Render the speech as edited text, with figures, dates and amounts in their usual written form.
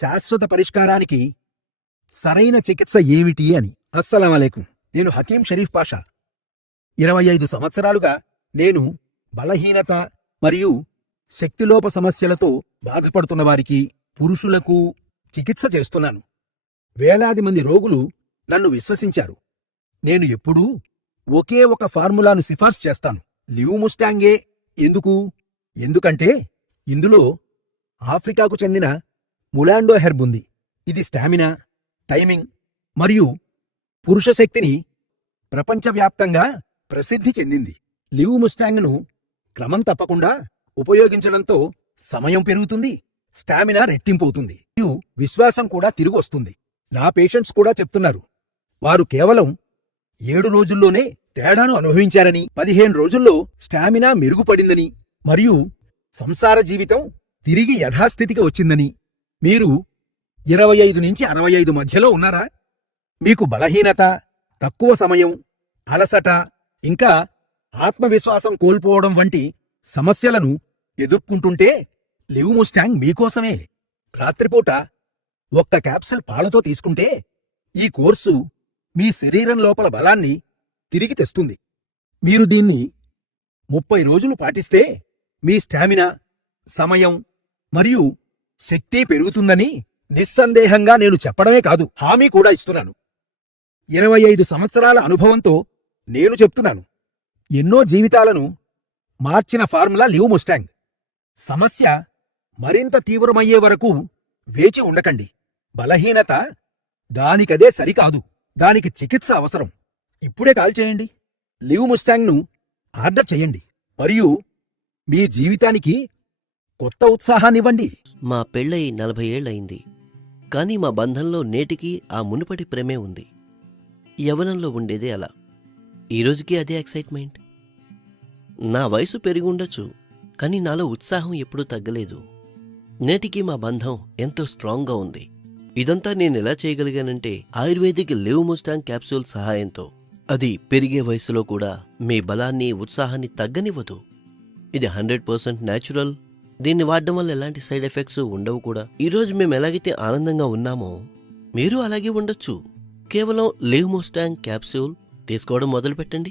శాశ్వత పరిష్కారానికి సరైన చికిత్స ఏమిటి అని. అస్సలాం అలైకుం. నేను హకీం షరీఫ్ పాషా. 25 సంవత్సరాలుగా నేను బలహీనత మరియు శక్తిలోప సమస్యలతో బాధపడుతున్న వారికి, పురుషులకు చికిత్స చేస్తున్నాను. వేలాది మంది రోగులు నన్ను విశ్వసించారు. నేను ఎప్పుడూ ఒకే ఒక ఫార్ములాను సిఫార్సు చేస్తాను. లివుముస్టాంగే. ఎందుకు? ఎందుకంటే ఇందులో ఆఫ్రికాకు చెందిన ములాండో హెర్బ్ ఉంది. ఇది స్టామినా, టైమింగ్ మరియు పురుష శక్తిని ప్రపంచవ్యాప్తంగా ప్రసిద్ధి చెందింది. లివుముస్టాంగ్ను క్రమం తప్పకుండా ఉపయోగించడంతో సమయం పెరుగుతుంది, స్టామినా రెట్టింపవుతుంది మరియు విశ్వాసం కూడా తిరిగి వస్తుంది. నా పేషెంట్స్ కూడా చెప్తున్నారు. వారు కేవలం 7 రోజుల్లోనే తేడాను అనుభవించారని, 15 రోజుల్లో స్టామినా మెరుగుపడిందని మరియు సంసార జీవితం తిరిగి యథాస్థితికి వచ్చిందని. మీరు 25 నుంచి 65 మధ్యలో ఉన్నారా? మీకు బలహీనత, తక్కువ సమయం, అలసట, ఇంకా ఆత్మవిశ్వాసం కోల్పోవడం వంటి సమస్యలను ఎదుర్కొంటుంటే లివుముస్టాంగ్ మీకోసమే. రాత్రిపూట 1 క్యాప్సూల్ పాలతో తీసుకుంటే ఈ కోర్సు మీ శరీరం లోపల బలాన్ని తిరిగి తెస్తుంది. మీరు దీన్ని 30 రోజులు పాటిస్తే మీ స్టామినా, సమయం మరియు శక్తి పెరుగుతుందని నిస్సందేహంగా నేను చెప్పడమే కాదు, హామీ కూడా ఇస్తున్నాను. 25 సంవత్సరాల అనుభవంతో నేను చెప్తున్నాను. ఎన్నో జీవితాలను మార్చిన ఫార్ములా లివుముస్టాంగ్. సమస్య మరింత తీవ్రమయ్యే వరకు వేచి ఉండకండి. బలహీనత దానికదే సరికాదు, దానికి చికిత్స అవసరం. ఇప్పుడే కాల్ చేయండి. లివుముస్టాంగ్ను ఆర్డర్ చేయండి మరియు మీ జీవితానికి కొత్త ఉత్సాహాన్నివ్వండి. మా పెళ్ళై 40 ఏళ్లయింది. కానీ మా బంధంలో నేటికి ఆ మునుపటి ప్రేమే ఉంది. యవ్వనంలో ఉండేదే అలా. ఈరోజుకి అదే ఎక్సైట్మెంట్. నా వయసు పెరిగి ఉండొచ్చు, కానీ నాలో ఉత్సాహం ఎప్పుడూ తగ్గలేదు. నేటికి మా బంధం ఎంతో స్ట్రాంగ్గా ఉంది. ఇదంతా నేను ఎలా చేయగలిగానంటే ఆయుర్వేదిక్ లివుముస్టాంగ్ క్యాప్సూల్ సహాయంతో. అది పెరిగే వయసులో కూడా మీ బలాన్ని, ఉత్సాహాన్ని తగ్గనివ్వదు. ఇది 100% న్యాచురల్. దీన్ని వాడడం వల్ల ఎలాంటి సైడ్ ఎఫెక్ట్స్ ఉండవు కూడా. ఈరోజు మేము ఎలాగైతే ఆనందంగా ఉన్నామో మీరు అలాగే ఉండొచ్చు. కేవలం లివుముస్టాంగ్ క్యాప్సూల్ తీసుకోవడం మొదలుపెట్టండి.